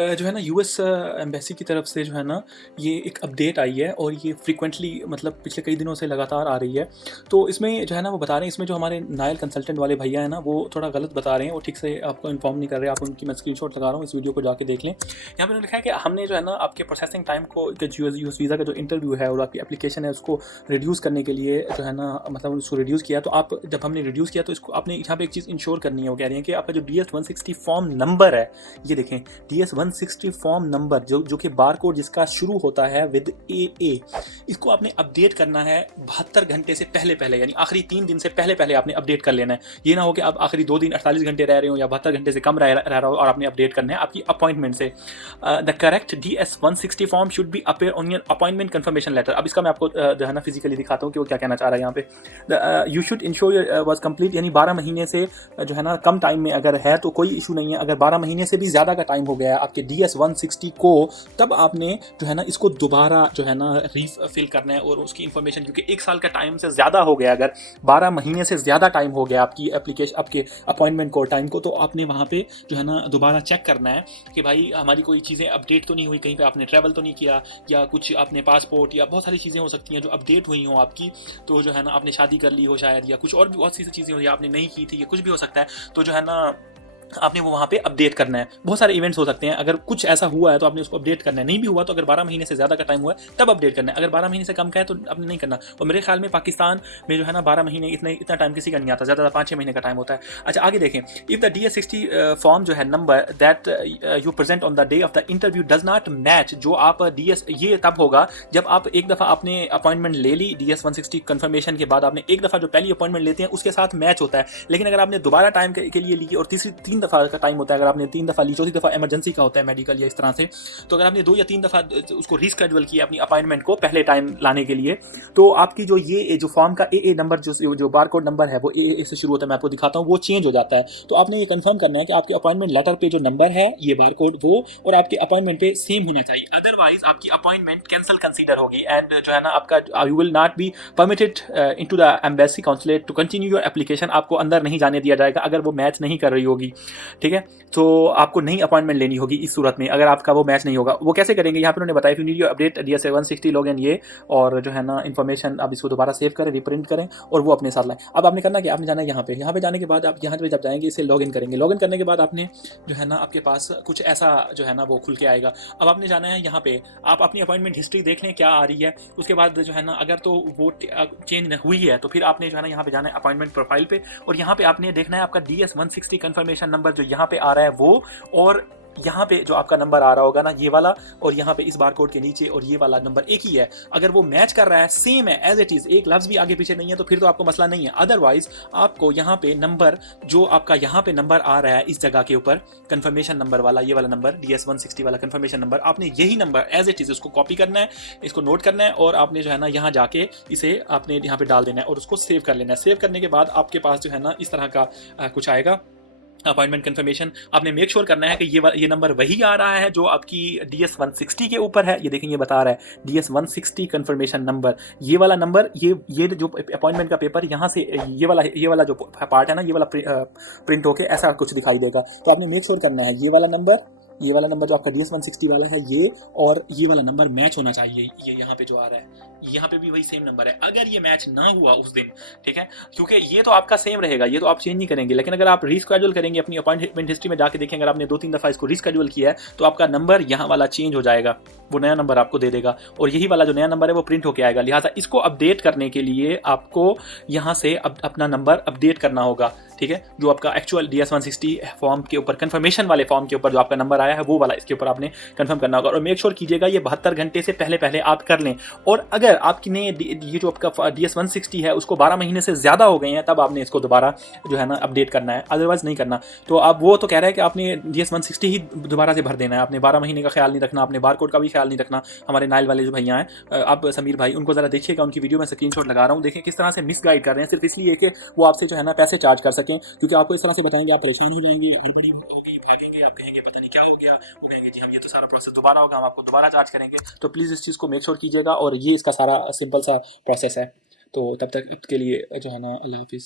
जो है ना यूएस एम्बेसी की तरफ से जो है ना ये एक अपडेट आई है और ये फ्रीक्वेंटली मतलब पिछले कई दिनों से लगातार आ रही है। तो इसमें जो है ना वो बता रहे हैं, इसमें जो हमारे नायल कंसल्टेंट वाले भैया हैं ना वो थोड़ा गलत बता रहे हैं, वो ठीक से आपको इन्फॉर्म नहीं कर रहे। आप उनकी मैं स्क्रीनशॉट लगा रहा हूँ, इस वीडियो को जाके देख लें। यहाँ पे उन्होंने लिखा है कि हमने जो है ना आपके प्रोसेसिंग टाइम को यूएस वीज़ा का जो इंटरव्यू है और आपकी एप्लीकेशन है उसको रिड्यूस करने के लिए जो है ना मतलब उसको रिड्यूस किया। तो आप जब हमने रिड्यूस किया तो इसको आपने यहाँ पे एक चीज़ इंश्योर करनी है। वो कह रही है कि आपका जो DS-160 फॉर्म नंबर है, ये देखें DS-160 फॉर्म नंबर जो कि बार कोड जिसका शुरू होता है विद AA, इसको आपने अपडेट करना है 72 घंटे से पहले यानी आखिरी 3 दिन से पहले आपने अपडेट कर लेना है। ये ना हो कि आप आखिरी 2 दिन 48 घंटे रह रहे हो या 72 घंटे से कम रह रहा हो और आपने अपडेट करना है आपकी अपॉइंटमेंट से। The correct DS-160 form should be appear on your appointment confirmation letter. अब इसका मैं आपको जो है ना फिजिकली दिखाता हूँ कि वो क्या कहना चाह रहा है यहाँ पे। You should ensure was complete, यानी 12 महीने से जो है ना कम टाइम में अगर है तो कोई इशू नहीं है। अगर 12 महीने से भी ज़्यादा का टाइम हो गया है आपके DS-160 को, तब आपने जो है ना इसको दोबारा जो है ना रीफिल करना है और उसकी इन्फॉर्मेशन, क्योंकि 1 साल का टाइम से ज़्यादा हो गया, अगर 12 महीने से ज़्यादा टाइम हो गया आपकी एप्लीकेशन आपके अपॉइंटमेंट को टाइम को, तो आपने वहाँ पे जो है ना दोबारा चेक करना है कि भाई हमारी कोई चीज़ें अपडेट तो नहीं हुई, कहीं पे आपने ट्रैवल तो नहीं किया, या कुछ आपने पासपोर्ट या बहुत सारी चीज़ें हो सकती हैं जो अपडेट हुई हों आपकी। तो जो है ना आपने शादी कर ली हो शायद, या कुछ और भी बहुत सी चीज़ें हो, या आपने नहीं की थी, या कुछ भी हो सकता है। तो जो है ना आपने वो वहाँ पे अपडेट करना है। बहुत सारे इवेंट्स हो सकते हैं, अगर कुछ ऐसा हुआ है तो आपने उसको अपडेट करना है। नहीं भी हुआ तो अगर 12 महीने से ज़्यादा का टाइम हुआ है तब अपडेट करना है। अगर 12 महीने से कम का है तो आपने नहीं करना। और मेरे ख्याल में पाकिस्तान में जो है ना 12 महीने इतना टाइम किसी का नहीं आता, ज़्यादा 5-6 महीने का टाइम होता है। अच्छा आगे देखें, इफ़ द DS-60 फॉर्म जो है number that you present on the day of the interview does not match, जो आप ये तब होगा जब आप एक दफ़ा आपने अपॉइंटमेंट ले ली DS-160 कन्फर्मेशन के बाद, आपने एक दफ़ा जो पहली अपॉइंटमेंट लेते हैं उसके साथ मैच होता है। लेकिन अगर आपने दोबारा टाइम के लिए ली और 3 दफ़ा का टाइम होता है, अगर आपने 3 दफ़ा ली, चौथी दफ़ा इमरजेंसी का होता है मेडिकल या इस तरह से, तो अगर आपने 2 या 3 दफ़ा उसको रीस्केड्यूल किया अपनी अपॉइंटमेंट को पहले टाइम लाने के लिए, तो आपकी जो ये जो फॉर्म का AA नंबर जो बार कोड नंबर है वो AA से शुरू होता है, मैं आपको दिखाता हूँ, वो चेंज हो जाता है। तो आपने ये कंफर्म करना है कि आपके अपॉइंटमेंट लेटर पे जो नंबर है ये बार कोड वो और आपके अपॉइंटमेंट पे सेम होना चाहिए, अदरवाइज आपकी अपॉइंटमेंट कैंसिल कंसीडर होगी एंड जो है ना आपका you will not be permitted into the embassy consulate to continue your application. आपको अंदर नहीं जाने दिया जाएगा अगर वो मैच नहीं कर रही होगी, ठीक है। तो आपको नई अपॉइंटमेंट लेनी होगी इस सूरत में, अगर आपका वो मैच नहीं होगा। वो कैसे करेंगे, यहाँ पे उन्होंने बताया, need your update DS-160 log in ये, और जो है ना इन्फॉर्मेशन आप इसको दोबारा सेव करें, रिप्रिंट करें और वो अपने साथ लाएं। अब आपने करना कि आपने जाना है यहाँ पे जाने के बाद आप यहाँ पे जब जाएंगे इसे लॉग इन करेंगे। लॉग इन करने के बाद आपने जो है ना आपके पास कुछ ऐसा जो है ना वो खुल के आएगा। अब आपने जाना है यहाँ पे, आप अपनी अपॉइंटमेंट हिस्ट्री देख लें क्या आ रही है। उसके बाद जो है ना अगर तो वो चेंज हुई है तो फिर आपने जो है ना यहाँ पे जाना है अपॉइंटमेंट प्रोफाइल पे, और यहाँ पे आपने देखना है आपका DS-160 कन्फर्मेशन नंबर जो यहाँ पे आ रहा है वो, और यहाँ पे जो आपका नंबर आ रहा होगा ना ये वाला, और यहाँ पे इस बार कोड के नीचे और ये वाला नंबर एक ही है। अगर वो मैच कर रहा है, सेम है एज इट इज, एक लफ्ज भी आगे पीछे नहीं है, तो फिर तो आपको मसला नहीं है। अदरवाइज आपको यहाँ पे नंबर जो आपका यहाँ पे नंबर आ रहा है इस जगह के ऊपर कंफर्मेशन नंबर वाला, ये वाला नंबर DS-160 वाला कंफर्मेशन नंबर, आपने यही नंबर एज इट इज उसको कॉपी करना है, इसको नोट करना है और आपने जो है ना यहाँ जाके इसे आपने यहाँ पे डाल देना है और उसको सेव कर लेना है। सेव करने के बाद आपके पास जो है ना इस तरह का कुछ आएगा अपॉइंटमेंट कंफर्मेशन। आपने मेक श्योर करना है कि ये नंबर वही आ रहा है जो आपकी DS-160 के ऊपर है। ये देखें ये बता रहा है DS-160 कंफर्मेशन नंबर, ये वाला नंबर, ये जो अपॉइंटमेंट का पेपर यहाँ से ये वाला जो पार्ट है ना, ये वाला प्रिंट होके ऐसा कुछ दिखाई देगा। तो आपने मेक श्योर करना है ये वाला नंबर जो आपका DS-160 वाला है ये, और ये वाला नंबर मैच होना चाहिए। ये यहाँ पे जो आ रहा है यहाँ पे भी वही सेम नंबर है। अगर ये मैच ना हुआ उस दिन, ठीक है, क्योंकि ये तो आपका सेम रहेगा, ये तो आप चेंज नहीं करेंगे, लेकिन अगर आप रीस्केड्यूल करेंगे अपनी अपॉइंटमेंट हिस्ट्री में जाके देखें, अगर आपने 2-3 दफ़ा इसको रीस्केड्यूल किया है तो आपका नंबर यहाँ वाला चेंज हो जाएगा, वो नया नंबर आपको दे देगा और यही वाला जो नया नंबर है वो प्रिंट होके आएगा। लिहाजा इसको अपडेट करने के लिए आपको यहाँ से अपना नंबर अपडेट करना होगा, ठीक है। जो आपका एक्चुअल DS-160 फॉर्म के ऊपर, कंफर्मेशन वाले फॉर्म के ऊपर जो आपका नंबर आया है वो वाला इसके ऊपर आपने कंफर्म करना होगा, और मेक श्योर कीजिएगा ये 72 घंटे से पहले आप कर लें। और अगर आपकी ने ये जो आपका DS-160 है उसको 12 महीने से ज़्यादा हो गए हैं तब आपने इसको दोबारा जो है ना अपडेट करना है, अदरवाइज नहीं करना। तो आप वो तो कह रहा है कि आपने DS-160 ही दोबारा से भर देना है, आपने 12 महीने का ख्याल नहीं रखना, आपने बार कोड का भी ख्याल नहीं रखना। हमारे नाइल वाले जो भैया हैं, आप समीर भाई, उनको ज़रा देखिएगा, उनकी वीडियो में स्क्रीनशॉट लगा रहा हूँ, देखें किस तरह से मिसगाइड कर रहे हैं, सिर्फ इसलिए कि वो आपसे जो है ना पैसे चार्ज कर सकें, क्योंकि आपको इस तरह से बताएंगे आप परेशान हो जाएंगे, हड़बड़ी होगी, भागेंगे, आप कहेंगे पता नहीं क्या हो गया, वो कहेंगे जी हम ये तो सारा प्रोसेस दोबारा होगा, हम आपको दोबारा चार्ज करेंगे। तो प्लीज़ इस चीज़ को मेक श्योर कीजिएगा, और ये इसका सारा सिंपल सा प्रोसेस है। तो तब तक के लिए जो है ना अल्लाह हाफिज़।